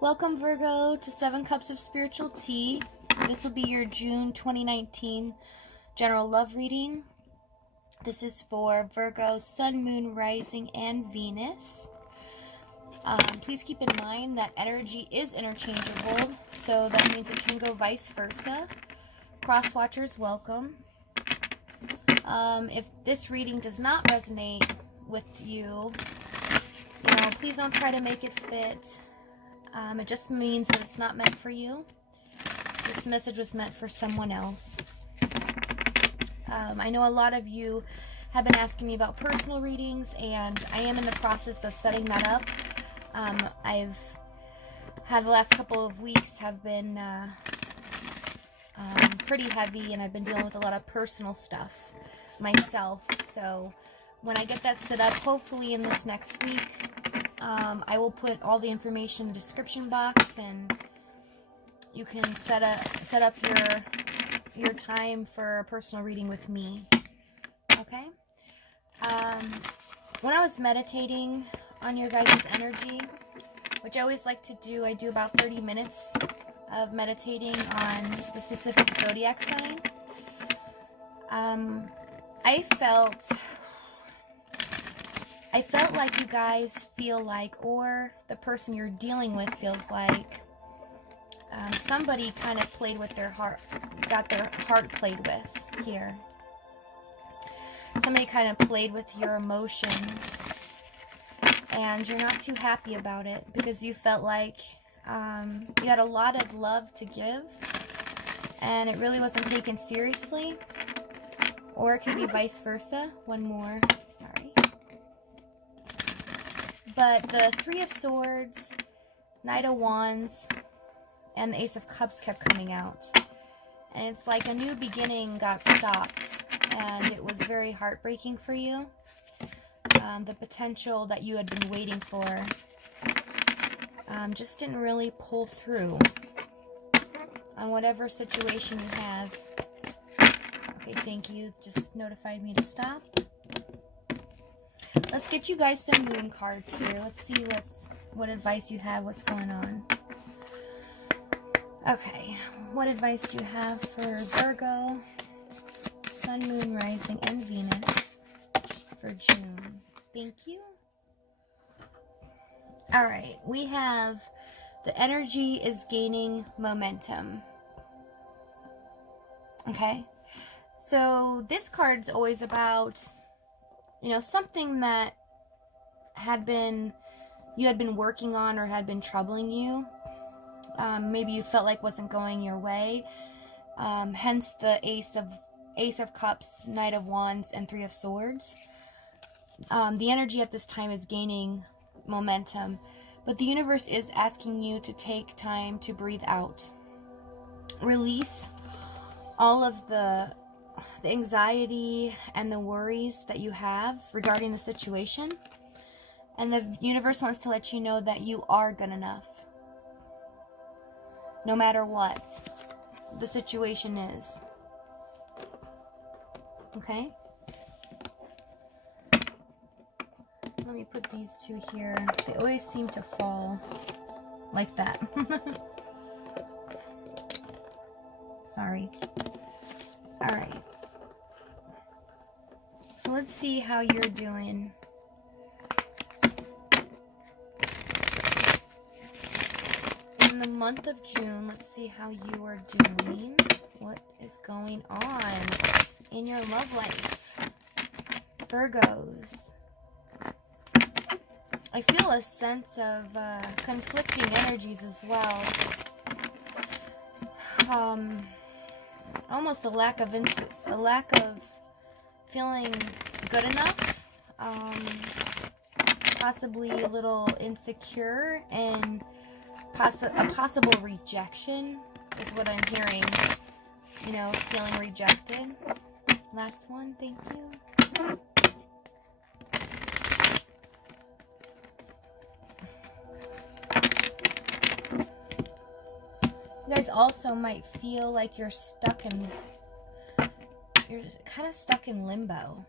Welcome, Virgo, to 7 Cups of Spiritual Tea. This will be your June 2019 general love reading. This is for Virgo, Sun, Moon, Rising, and Venus. Please keep in mind that energy is interchangeable, so that means it can go vice versa. Cross watchers, welcome. If this reading does not resonate with you, please don't try to make it fit. It just means that it's not meant for you. This message was meant for someone else. I know a lot of you have been asking me about personal readings, and I am in the process of setting that up. I've had the last couple of weeks have been pretty heavy, and I've been dealing with a lot of personal stuff myself. So when I get that set up, hopefully in this next week, I will put all the information in the description box, and you can set up your time for a personal reading with me. Okay? When I was meditating on your guys' energy, which I always like to do, I do about 30 minutes of meditating on the specific zodiac sign. I felt like you guys feel like, or the person you're dealing with feels like, somebody kind of played with their heart, got their heart played with here. Somebody kind of played with your emotions, and you're not too happy about it because you felt like you had a lot of love to give, and it really wasn't taken seriously. Or it could be vice versa. One more. Sorry. But the Three of Swords, Knight of Wands, and the Ace of Cups kept coming out. And it's like a new beginning got stopped. And it was very heartbreaking for you. The potential that you had been waiting for just didn't really pull through on whatever situation you have. Okay, thank you. Just notified me to stop. Let's get you guys some moon cards here. Let's see what advice you have, what's going on. Okay, what advice do you have for Virgo, Sun, Moon, Rising, and Venus for June? Thank you. Alright, we have the energy is gaining momentum. Okay? So this card's always about, something that you had been working on or had been troubling you. Maybe you felt like wasn't going your way. Hence the Ace of Cups, Knight of Wands, and Three of Swords. The energy at this time is gaining momentum, but the universe is asking you to take time to breathe out. Release all of the anxiety and the worries that you have regarding the situation. And the universe wants to let you know that you are good enough. No matter what the situation is. Okay? Let me put these two here. They always seem to fall like that. Sorry. Alright. So let's see how you're doing. In the month of June, let's see how you are doing. What is going on in your love life? Virgos. I feel a sense of conflicting energies as well. Almost a lack of feeling good enough. Possibly a little insecure, and a possible rejection is what I'm hearing. Feeling rejected. Last one, thank you. You guys also might feel like you're kind of stuck in limbo.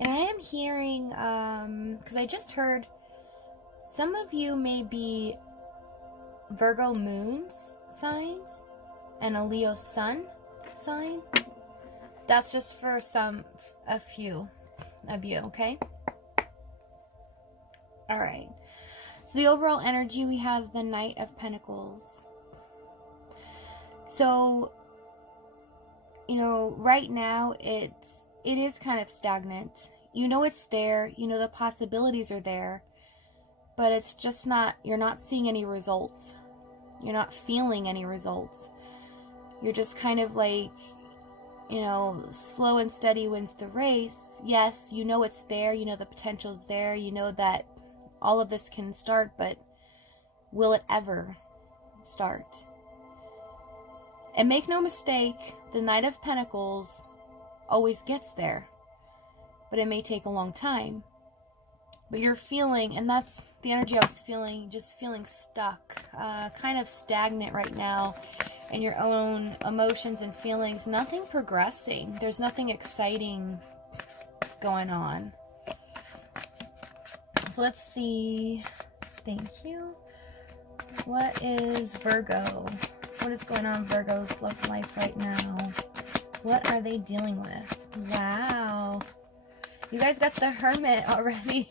And I am hearing, because I just heard some of you may be Virgo moon signs and a Leo sun sign. That's just for a few of you, okay? All right. So the overall energy, we have the Knight of Pentacles. So, you know, right now it is kind of stagnant. You know it's there. You know the possibilities are there. But it's just not, you're not seeing any results. You're not feeling any results. You're just kind of like, you know, slow and steady wins the race. Yes, you know it's there. You know the potential's there. You know that all of this can start, but will it ever start? And make no mistake, the Knight of Pentacles always gets there. But it may take a long time. But you're feeling, and that's the energy I was feeling, just feeling stuck, kind of stagnant right now in your own emotions and feelings. Nothing progressing. There's nothing exciting going on. So let's see. Thank you. What is Virgo? What is going on in Virgo's love life right now? What are they dealing with? Wow. You guys got the Hermit already.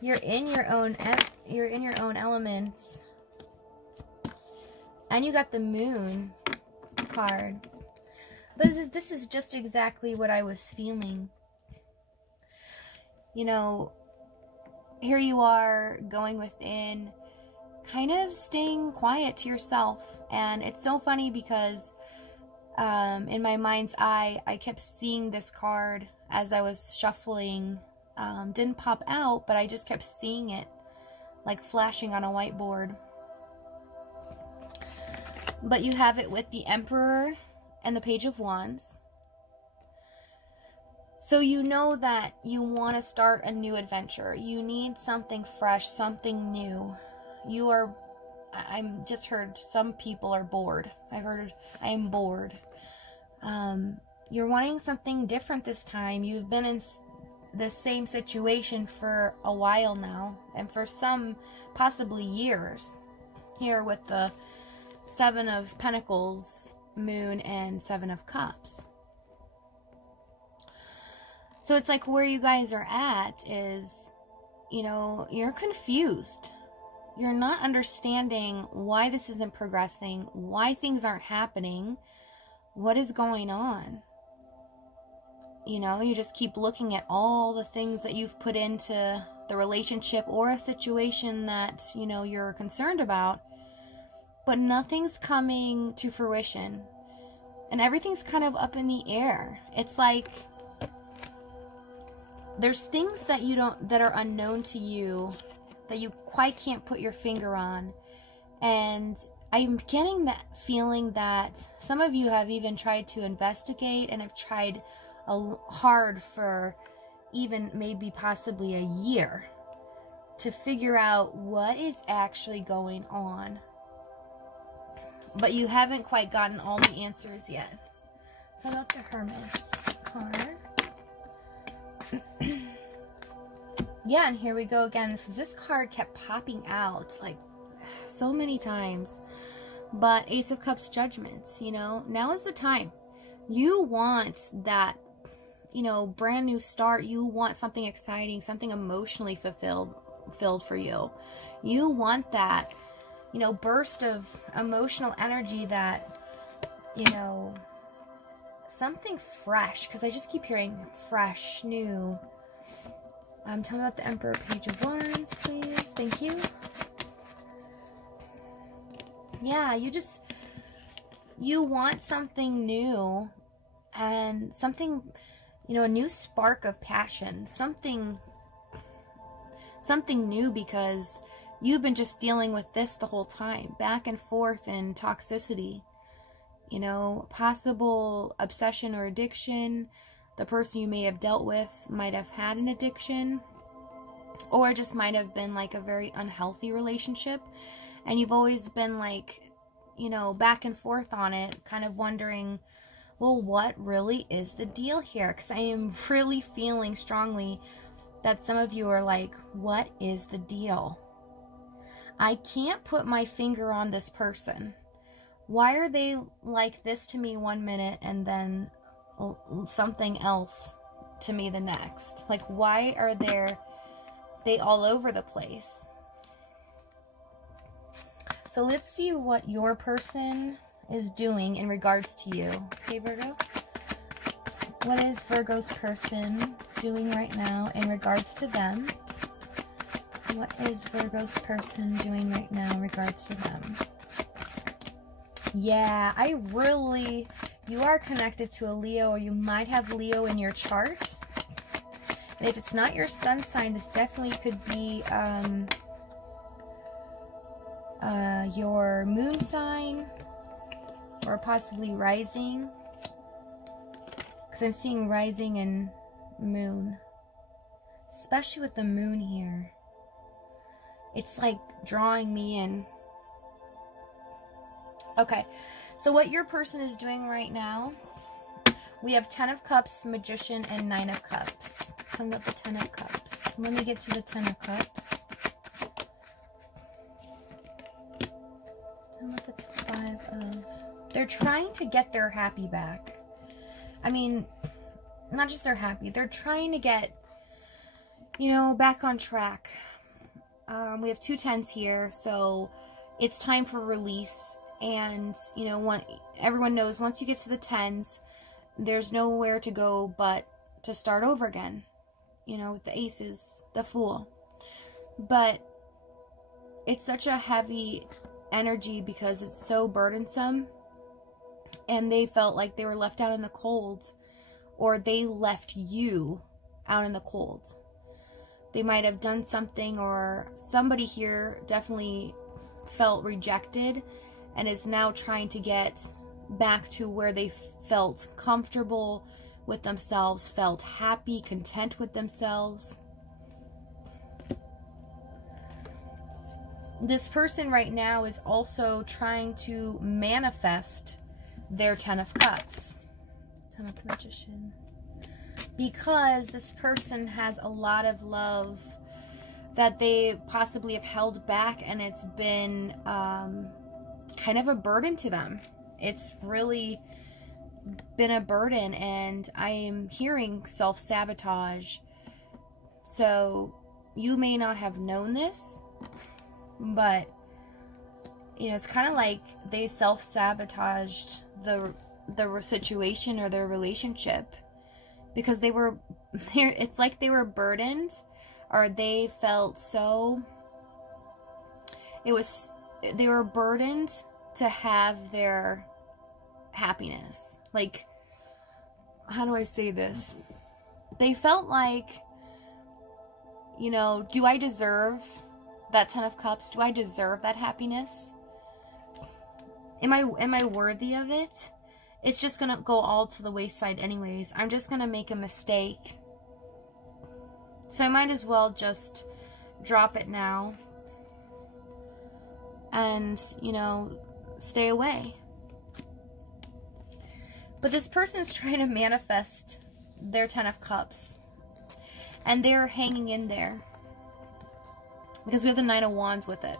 You're in your own elements. And you got the Moon card. This is just exactly what I was feeling. You know, here you are going within, kind of staying quiet to yourself. And it's so funny because in my mind's eye, I kept seeing this card as I was shuffling. Didn't pop out, but I just kept seeing it like flashing on a whiteboard. But you have it with the Emperor and the Page of Wands. So you know that you want to start a new adventure. You need something fresh, something new. I just heard some people are bored. I am bored. You're wanting something different this time. You've been in the same situation for a while now, and for some, possibly years. Here with the Seven of Pentacles, Moon, and Seven of Cups. So it's like where you guys are at is, you know, you're confused. You're not understanding why this isn't progressing, why things aren't happening, what is going on. You know, you just keep looking at all the things that you've put into the relationship or a situation that, you know, you're concerned about, but nothing's coming to fruition. And everything's kind of up in the air. It's like there's things that that are unknown to you that you quite can't put your finger on. And I'm getting that feeling that some of you have even tried to investigate and have tried hard for even maybe possibly a year to figure out what is actually going on. But you haven't quite gotten all the answers yet. So about the Hermit's card. Yeah, and here we go again. This card kept popping out like so many times. But Ace of Cups, Judgment, you know, now is the time. You want that, you know, brand new start. You want something exciting, something emotionally fulfilled for you. You want that, you know, burst of emotional energy that, you know, something fresh, because I just keep hearing fresh, new. Tell me about the Emperor, Page of Wands, please. Thank you. Yeah, you want something new and something, you know, a new spark of passion, something new, because you've been just dealing with this the whole time, back and forth in toxicity, you know, possible obsession or addiction. The person you may have dealt with might have had an addiction, or just might have been like a very unhealthy relationship, and you've always been like, you know, back and forth on it, kind of wondering, well, what really is the deal here? Because I am really feeling strongly that some of you are like, what is the deal? I can't put my finger on this person. Why are they like this to me one minute and then something else to me the next? Like, why are they all over the place? So let's see what your person is doing in regards to you. Okay, Virgo? What is Virgo's person doing right now in regards to them? What is Virgo's person doing right now in regards to them? Yeah, you are connected to a Leo, or you might have Leo in your chart. And if it's not your sun sign, this definitely could be your moon sign, or possibly rising. Because I'm seeing rising and moon. Especially with the moon here. It's like drawing me in. Okay, so what your person is doing right now, we have 10 of Cups, Magician, and 9 of Cups. Tell me about the 10 of Cups. Let me get to the 10 of Cups. Tell me about the 5 of... They're trying to get their happy back. I mean, not just their happy. They're trying to get, you know, back on track. We have 2 10s here, so it's time for release. And, you know, everyone knows once you get to the 10s, there's nowhere to go but to start over again. You know, with the aces, the Fool. But it's such a heavy energy because it's so burdensome. And they felt like they were left out in the cold. Or they left you out in the cold. They might have done something, or somebody here definitely felt rejected and is now trying to get back to where they felt comfortable with themselves, felt happy, content with themselves. This person right now is also trying to manifest their 10 of Cups. 10 of the Magician. Because this person has a lot of love that they possibly have held back, and it's been kind of a burden to them. It's really been a burden, and I am hearing self-sabotage. So you may not have known this, but you know, it's kind of like they self-sabotaged the situation or their relationship. Because it's like they were burdened, or they felt so, they were burdened to have their happiness. Like, how do I say this? They felt like, you know, do I deserve that 10 of Cups? Do I deserve that happiness? Am I worthy of it? It's just going to go all to the wayside anyways. I'm just going to make a mistake. So I might as well just drop it now. And, you know, stay away. But this person's trying to manifest their 10 of Cups. And they're hanging in there. Because we have the 9 of Wands with it.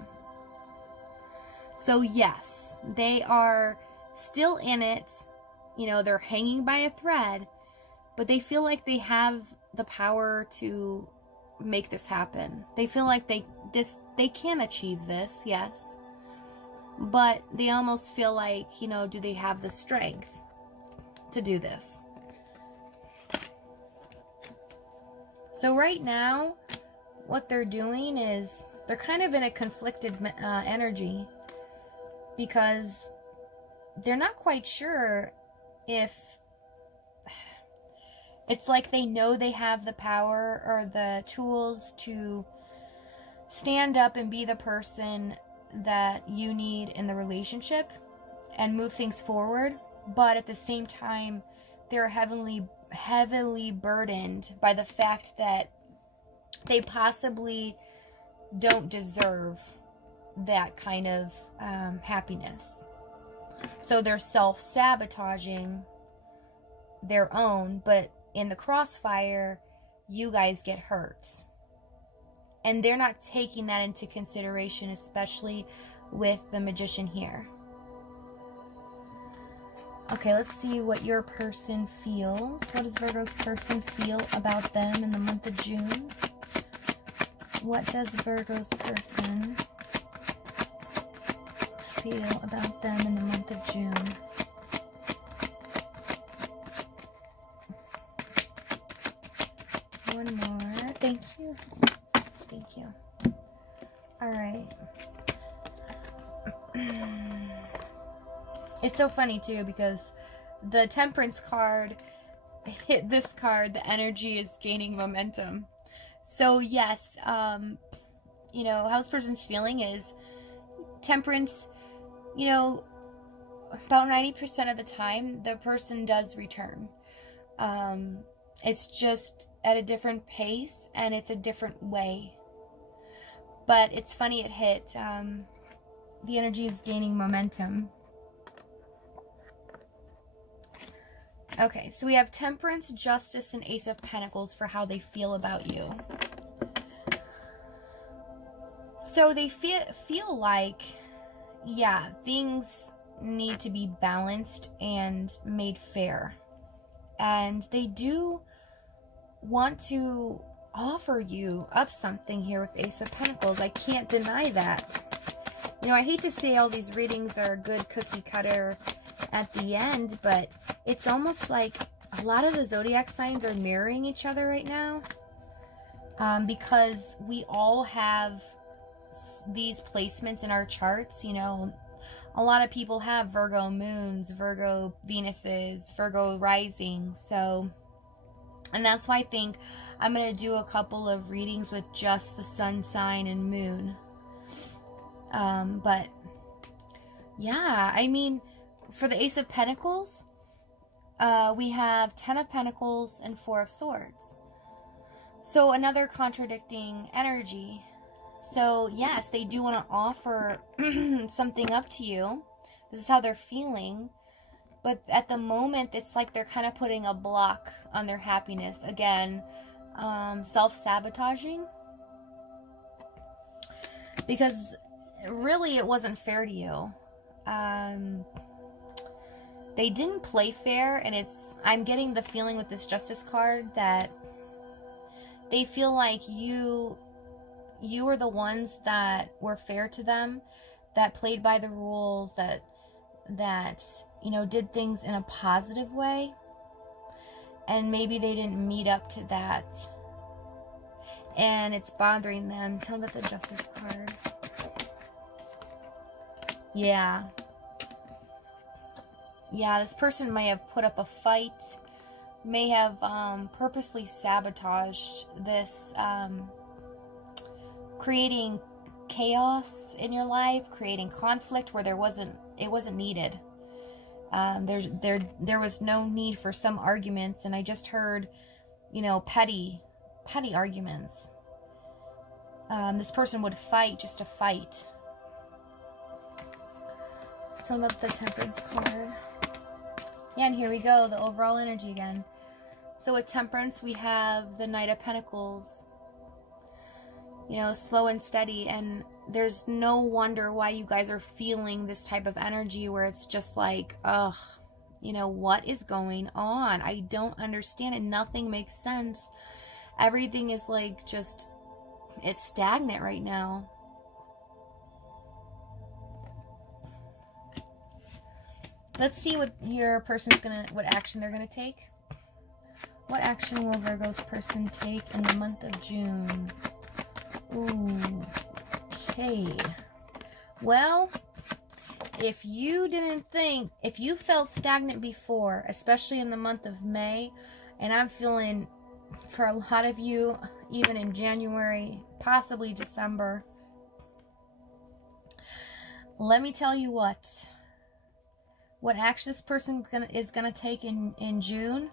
So yes, they are still in it. You know, they're hanging by a thread, but they feel like they have the power to make this happen. They feel like they can achieve this, yes. But they almost feel like, you know, do they have the strength to do this? So right now, what they're doing is they're kind of in a conflicted energy, because they're not quite sure if it's like they know they have the power or the tools to stand up and be the person that you need in the relationship and move things forward, but at the same time they're heavily burdened by the fact that they possibly don't deserve that kind of happiness. So they're self-sabotaging their own, but in the crossfire, you guys get hurt. And they're not taking that into consideration, especially with the Magician here. Okay, let's see what your person feels. What does Virgo's person feel about them in the month of June? What does Virgo's person feel about them in the month of June? One more. Thank you. Thank you. All right. It's so funny too because the Temperance card hit this card. The energy is gaining momentum. So yes, you know, how this person's feeling is Temperance, you know, about 90% of the time, the person does return. It's just at a different pace and it's a different way. But it's funny it hit. The energy is gaining momentum. Okay, so we have Temperance, Justice, and Ace of Pentacles for how they feel about you. So they feel like, yeah, things need to be balanced and made fair. And they do want to offer you up something here with Ace of Pentacles. I can't deny that. You know, I hate to say all these readings are a good cookie cutter at the end, but it's almost like a lot of the zodiac signs are mirroring each other right now, because we all have these placements in our charts. You know, a lot of people have Virgo moons, Virgo Venuses, Virgo rising. So, and that's why I think I'm going to do a couple of readings with just the sun sign and moon. But yeah, I mean, for the Ace of Pentacles, we have 10 of Pentacles and 4 of Swords. So another contradicting energy. So yes, they do want to offer something up to you. This is how they're feeling. But at the moment, it's like they're kind of putting a block on their happiness. Again, self-sabotaging. Because really, it wasn't fair to you. They didn't play fair, and I'm getting the feeling with this Justice card that they feel like you were the ones that were fair to them, that played by the rules, that you know, did things in a positive way, and maybe they didn't meet up to that, and it's bothering them. Tell me about the Justice card. Yeah, this person may have put up a fight, may have purposely sabotaged this, creating chaos in your life, creating conflict where it wasn't needed. There was no need for some arguments, and I just heard, you know, petty arguments. This person would fight just to fight. Tell me about the Temperance card. Yeah, and here we go, the overall energy again. So with Temperance, we have the Knight of Pentacles. You know, slow and steady, and there's no wonder why you guys are feeling this type of energy where it's just like, ugh, you know, what is going on? I don't understand it. Nothing makes sense. Everything is like just, it's stagnant right now. Let's see what your person's what action they're gonna take. What action will Virgo's person take in the month of June? Ooh, okay. Well, if you felt stagnant before, especially in the month of May, and I'm feeling for a lot of you, even in January, possibly December, let me tell you what action this person is gonna take in June.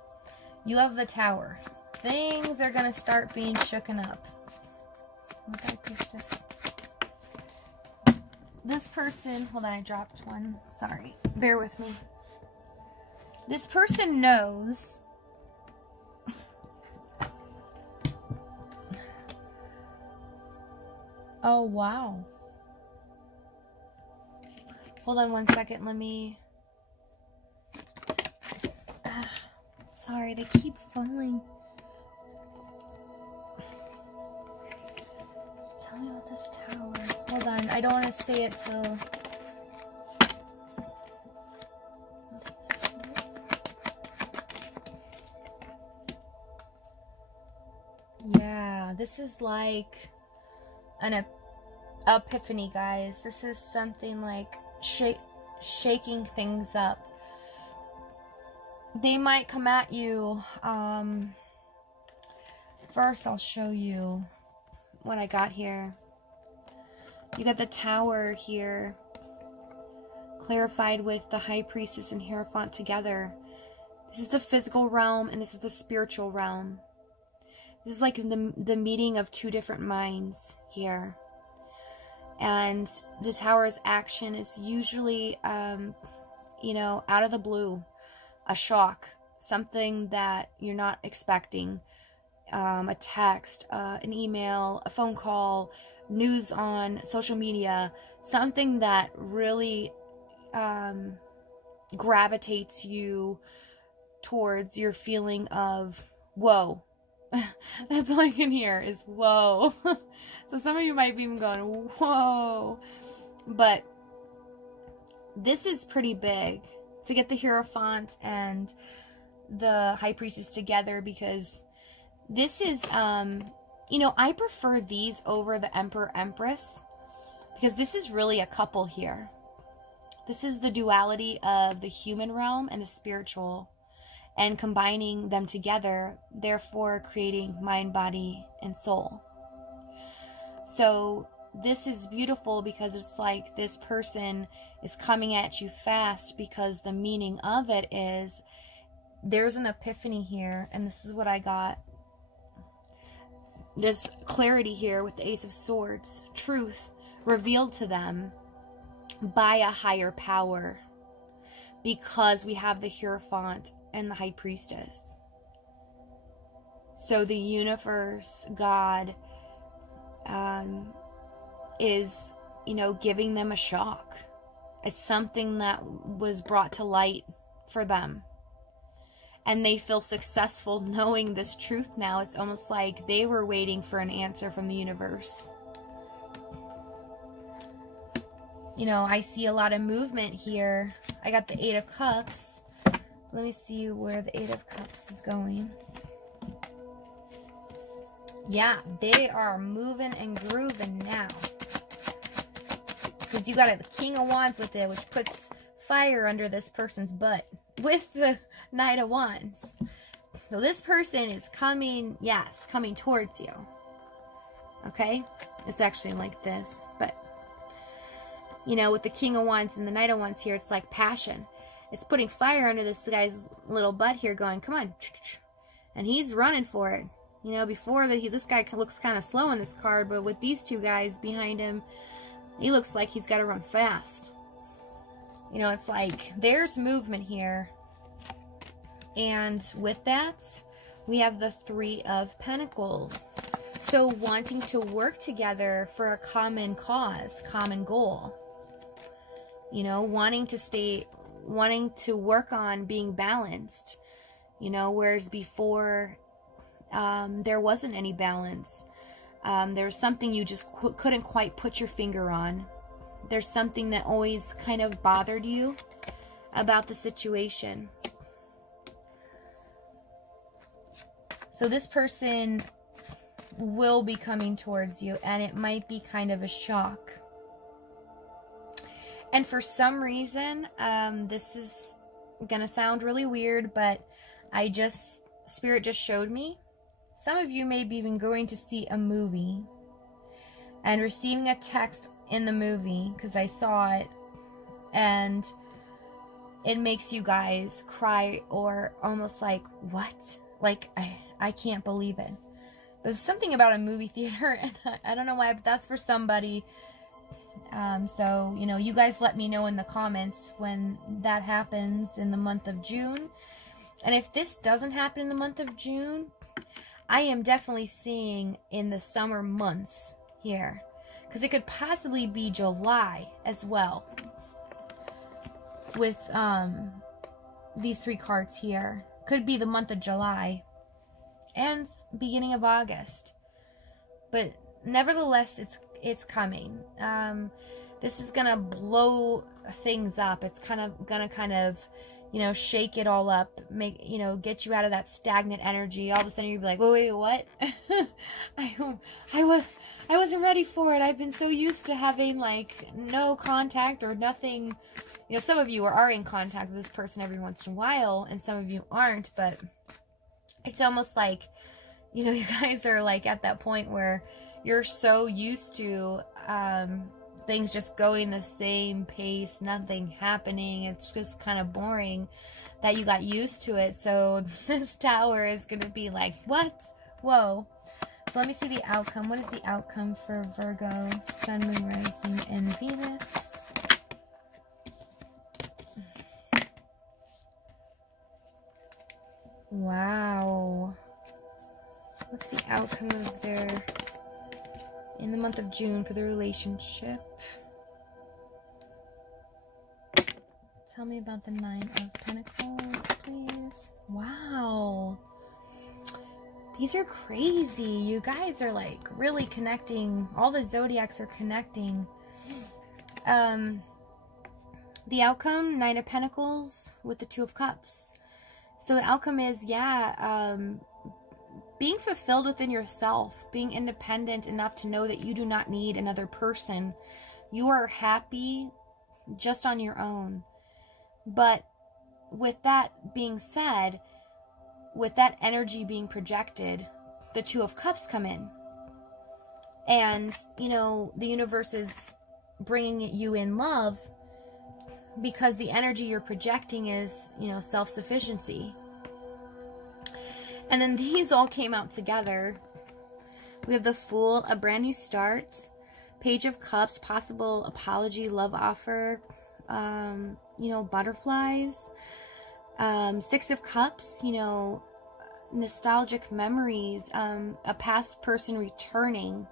You have the Tower. Things are gonna start being shooken up. Okay, Priestess. This person, hold on, I dropped one. Sorry, bear with me. This person knows Oh, wow. Hold on one second. Let me... sorry, they keep falling. Tell me about this tower. Hold on. I don't want to say it till... yeah, this is like an epiphany, guys. This is something like shaking things up. They might come at you. First, I'll show you what I got here. You got the tower here, clarified with the High Priestess and Hierophant together. This is the physical realm, and this is the spiritual realm. This is like the meeting of two different minds here. And the tower's action is usually, you know, out of the blue. A shock. Something that you're not expecting. A text, an email, a phone call, news on social media. Something that really gravitates you towards your feeling of, whoa. That's all I can hear is whoa. So some of you might be even going, whoa. But this is pretty big to get the Hierophant and the High Priestess together, because this is, you know, I prefer these over the Emperor Empress, because this is really a couple here. This is the duality of the human realm and the spiritual, and combining them together, therefore creating mind, body, and soul. So this is beautiful because it's like this person is coming at you fast, because the meaning of it is there's an epiphany here, and this is what I got. There's clarity here with the Ace of Swords. Truth revealed to them by a higher power, because we have the Hierophant and the High Priestess. So the universe, God, is, you know, giving them a shock. It's something that was brought to light for them. And they feel successful knowing this truth now. It's almost like they were waiting for an answer from the universe. You know, I see a lot of movement here. I got the Eight of Cups. Let me see where the Eight of Cups is going. Yeah, they are moving and grooving now. Because you got the King of Wands with it, which puts fire under this person's butt. With the Knight of Wands. So this person is coming, yes, coming towards you. Okay? It's actually like this. But, you know, with the King of Wands and the Knight of Wands here, it's like passion. It's putting fire under this guy's little butt here going, come on. And he's running for it. You know, before this guy looks kind of slow on this card, but with these two guys behind him, he looks like he's got to run fast. You know, it's like there's movement here. And with that, we have the Three of Pentacles. So wanting to work together for a common cause, common goal. You know, wanting to work on being balanced. You know, whereas before there wasn't any balance. There was something you just couldn't quite put your finger on. There's something that always kind of bothered you about the situation. So this person will be coming towards you, and it might be kind of a shock. And for some reason, this is gonna sound really weird, but Spirit just showed me. Some of you may be even going to see a movie and receiving a text in the movie, because I saw it, and it makes you guys cry, or almost like, what? Like, I can't believe it. There's something about a movie theater, and I don't know why, but that's for somebody. So, you know, you guys let me know in the comments when that happens in the month of June. And if this doesn't happen in the month of June, I am definitely seeing in the summer months here. because it could possibly be July as well with these 3 cards here. Could be the month of July and beginning of August, but nevertheless, it's coming. This is gonna blow things up. It's gonna you know, shake it all up, make, you know, get you out of that stagnant energy. All of a sudden you'll be like, oh, wait, what? I wasn't ready for it. I've been so used to having, like, no contact or nothing. You know, some of you are in contact with this person every once in a while, and some of you aren't, but it's almost like, you know, you guys are, like, at that point where you're so used to, things just going the same pace, nothing happening, it's just kind of boring, that you got used to it. So this Tower is going to be like, what? Whoa. So let me see the outcome. What is the outcome for Virgo, Sun, Moon, Rising, and Venus? Wow. What's the outcome of their... in the month of June for the relationship? Tell me about the 9 of Pentacles, please. Wow. These are crazy. You guys are like really connecting. All the zodiacs are connecting. The outcome, 9 of Pentacles with the 2 of Cups. So the outcome is, yeah, being fulfilled within yourself, being independent enough to know that you do not need another person. You are happy just on your own. But with that being said, with that energy being projected, the 2 of Cups come in. And, you know, the universe is bringing you in love because the energy you're projecting is, you know, self-sufficiency. And then these all came out together. We have the Fool, a brand new start, Page of Cups, possible apology, love offer, you know, butterflies, 6 of Cups, you know, nostalgic memories, a past person returning.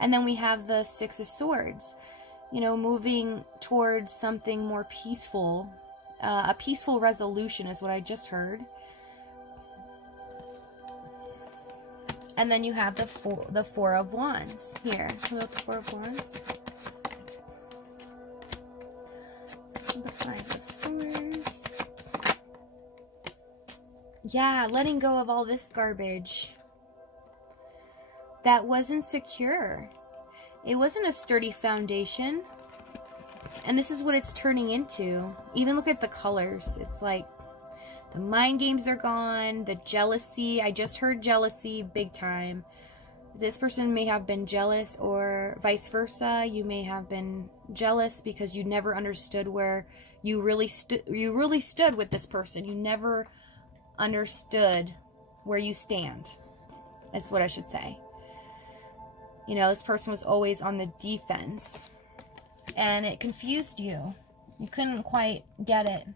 And then we have the 6 of Swords, you know, moving towards something more peaceful. A peaceful resolution is what I just heard. And then you have the 4 of Wands here. Tell me about the 4 of Wands. The 5 of Swords. Yeah, letting go of all this garbage that wasn't secure. It wasn't a sturdy foundation. And this is what it's turning into. Even look at the colors. It's like the mind games are gone. The jealousy. I just heard jealousy big time. This person may have been jealous, or vice versa. You may have been jealous because you never understood where you really stood with this person. You never understood where you stand. That's what I should say. You know, this person was always on the defense. And it confused you. You couldn't quite get it.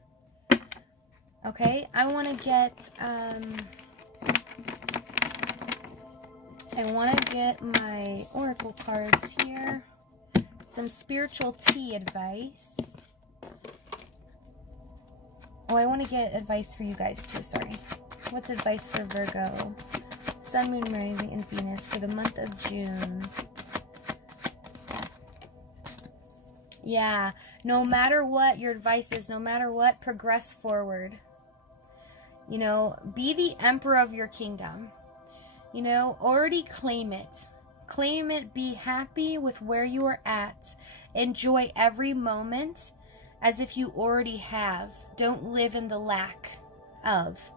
Okay, I want to get, my oracle cards here. Some spiritual tea advice. Oh, I want to get advice for you guys too, sorry. What's advice for Virgo, Sun, Moon, Rising, and Venus for the month of June? Yeah, no matter what your advice is, no matter what, progress forward. You know, be the emperor of your kingdom. You know, already claim it. Claim it, be happy with where you are at. Enjoy every moment as if you already have. Don't live in the lack of.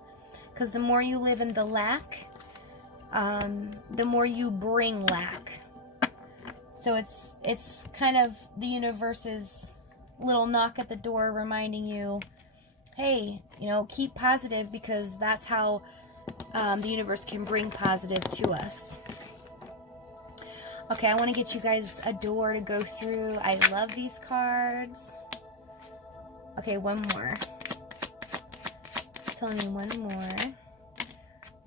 Because the more you live in the lack, the more you bring lack. So it's kind of the universe's little knock at the door reminding you, hey, you know, keep positive, because that's how the universe can bring positive to us. Okay, I want to get you guys a door to go through. I love these cards. Okay, one more. Tell me one more.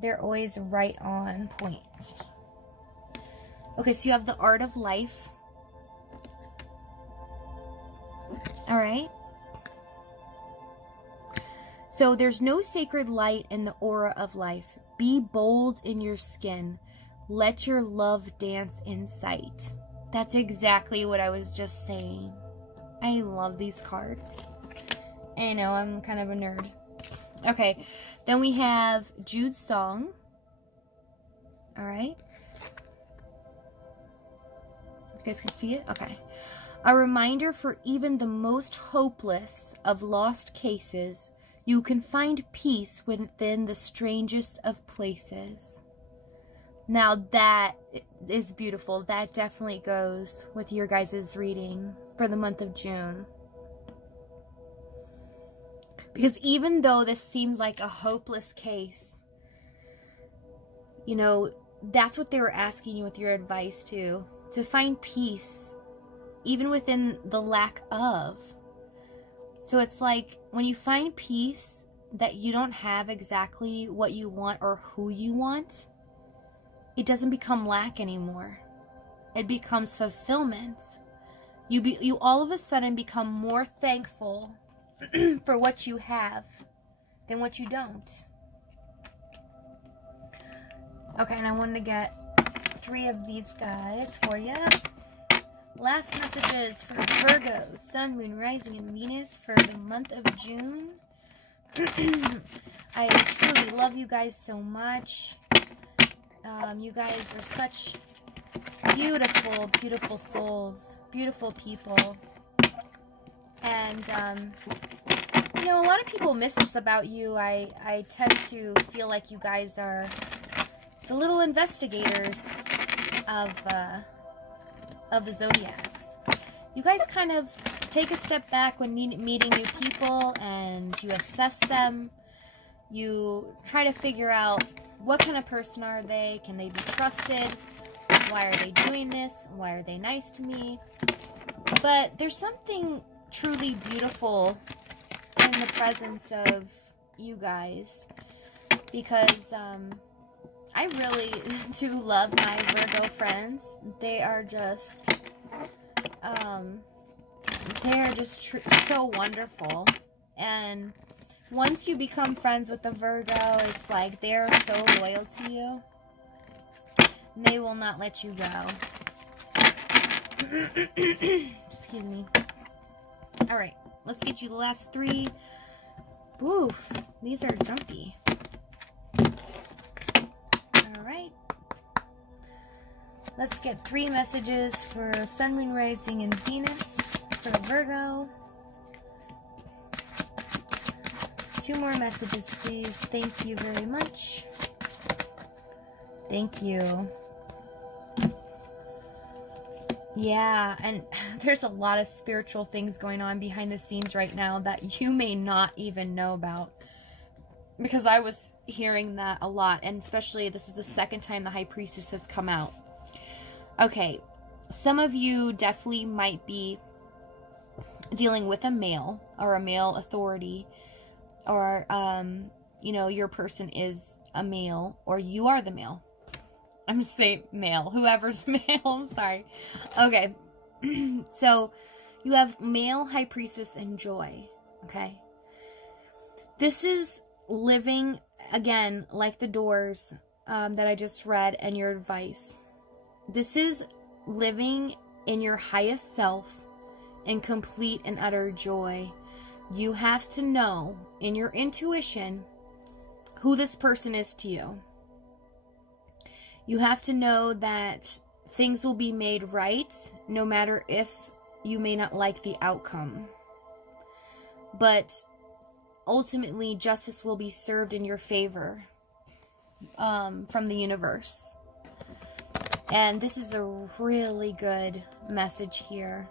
They're always right on point. Okay, so you have the Art of Life. All right. So there's no sacred light in the aura of life. Be bold in your skin. Let your love dance in sight. That's exactly what I was just saying. I love these cards. I know, I'm kind of a nerd. Okay, then we have Jude's song. All right. You guys can see it? Okay. A reminder for even the most hopeless of lost cases, you can find peace within the strangest of places. Now that is beautiful. That definitely goes with your guys' reading for the month of June. Because even though this seemed like a hopeless case, you know, that's what they were asking you with your advice too. To find peace, even within the lack of. So it's like when you find peace that you don't have exactly what you want or who you want, it doesn't become lack anymore. It becomes fulfillment. You all of a sudden become more thankful for what you have than what you don't. Okay, and I wanted to get 3 of these guys for you. Last messages for Virgo, Sun, Moon, Rising, and Venus for the month of June. I truly love you guys so much. You guys are such beautiful, beautiful souls, beautiful people. And, you know, a lot of people miss this about you. I tend to feel like you guys are the little investigators of the zodiacs. You guys kind of take a step back when meeting new people, and you assess them. You try to figure out what kind of person are they? Can they be trusted? Why are they doing this? Why are they nice to me? But there's something truly beautiful in the presence of you guys, because I really do love my Virgo friends. They are just so wonderful. And once you become friends with the Virgo, it's like they're so loyal to you. And they will not let you go. Excuse me. Alright, let's get you the last 3. Oof, these are jumpy. Alright. Let's get 3 messages for Sun, Moon, Rising, and Venus for Virgo. 2 more messages, please. Thank you very much. Thank you. Yeah, and there's a lot of spiritual things going on behind the scenes right now that you may not even know about. Because I was hearing that a lot, and especially this is the 2nd time the High Priestess has come out. Okay, some of you definitely might be dealing with a male or a male authority, or, you know, your person is a male, or you are the male. I'm just saying male, whoever's male, I'm sorry. Okay, so you have male High Priestess and Joy, okay? This is living, again, like the doors that I just read and your advice. This is living in your highest self in complete and utter joy. You have to know in your intuition who this person is to you. You have to know that things will be made right, no matter if you may not like the outcome. But ultimately, justice will be served in your favor from the universe. And this is a really good message here.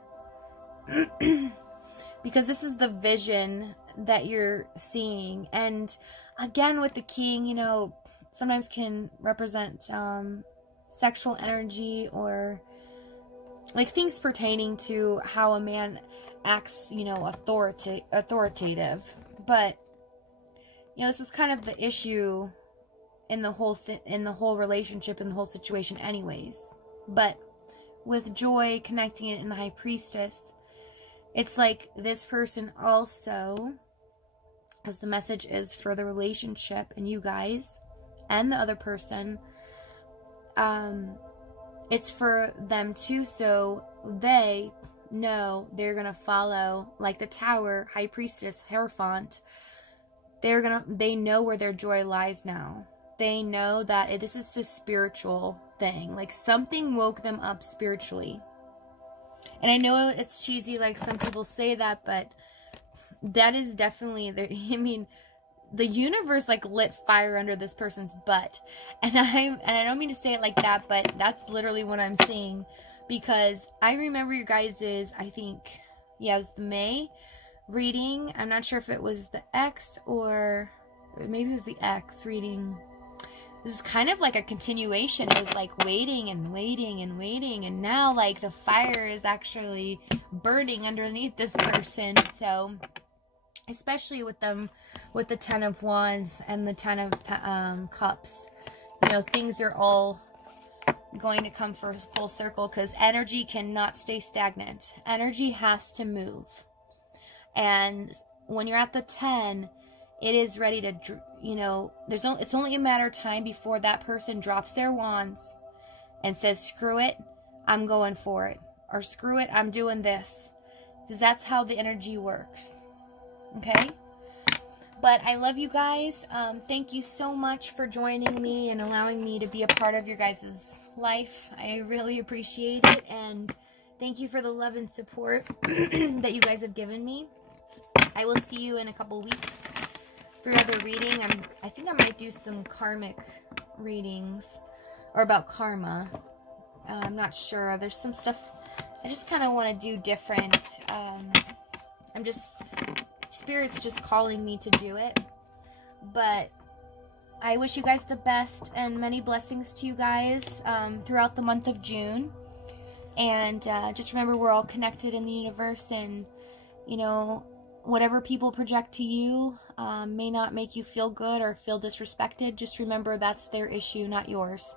Because this is the vision that you're seeing. And again, with the King, you know, sometimes can represent sexual energy, or like things pertaining to how a man acts, you know, authoritative. But you know, this is kind of the issue in the whole relationship, in the whole situation anyways. But with Joy connecting it in the High Priestess, It's like this person also, because the message is for the relationship and you guys and the other person, it's for them too, so they know they're gonna follow, like the Tower, High Priestess, Hierophant. They know where their joy lies now. They know that this is a spiritual thing. Like something woke them up spiritually. And I know it's cheesy, like some people say that, but that is definitely, I mean, the universe like lit fire under this person's butt. And I don't mean to say it like that, but that's literally what I'm seeing. Because I remember your guys's, I think, yeah, it was the May reading. I'm not sure if it was the X or maybe it was the X reading. This is kind of like a continuation. It was like waiting and waiting and waiting. And now like the fire is actually burning underneath this person. So especially with them, with the 10 of Wands and the 10 of Cups, you know, things are all going to come for full circle, because energy cannot stay stagnant. Energy has to move. And when you're at the 10, it is ready to, you know, it's only a matter of time before that person drops their wands and says, screw it, I'm going for it. Or screw it, I'm doing this. Because that's how the energy works. Okay? But I love you guys. Thank you so much for joining me and allowing me to be a part of your guys' life. I really appreciate it. And thank you for the love and support that you guys have given me. I will see you in a couple weeks for your other reading. I think I might do some karmic readings or about karma. I'm not sure. There's some stuff I just kind of want to do different. Spirit's just calling me to do it. But I wish you guys the best and many blessings to you guys throughout the month of June. And just remember, we're all connected in the universe, and you know, whatever people project to you may not make you feel good or feel disrespected. Just remember that's their issue, not yours.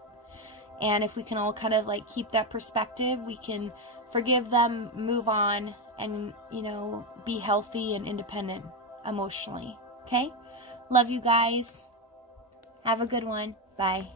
And if we can all kind of like keep that perspective, we can forgive them, move on, and, you know, be healthy and independent emotionally. Okay? Love you guys. Have a good one. Bye.